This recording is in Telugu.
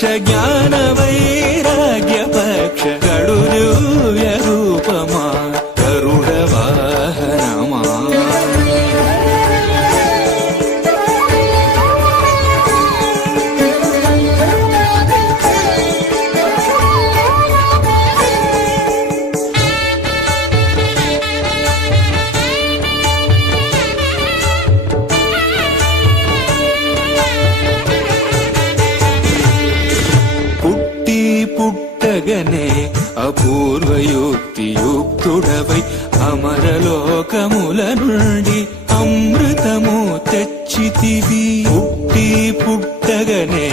మోక్ష జ్ఞాన వైరాగ్య పక్ష గడుదివ్య రూపమా గరుడ వాహనమా. పుట్టగనే అపూర్వయుక్తియుక్తుడవై అమరలోకముల నుండి అమృతము తెచ్చితివి. పుట్టగనే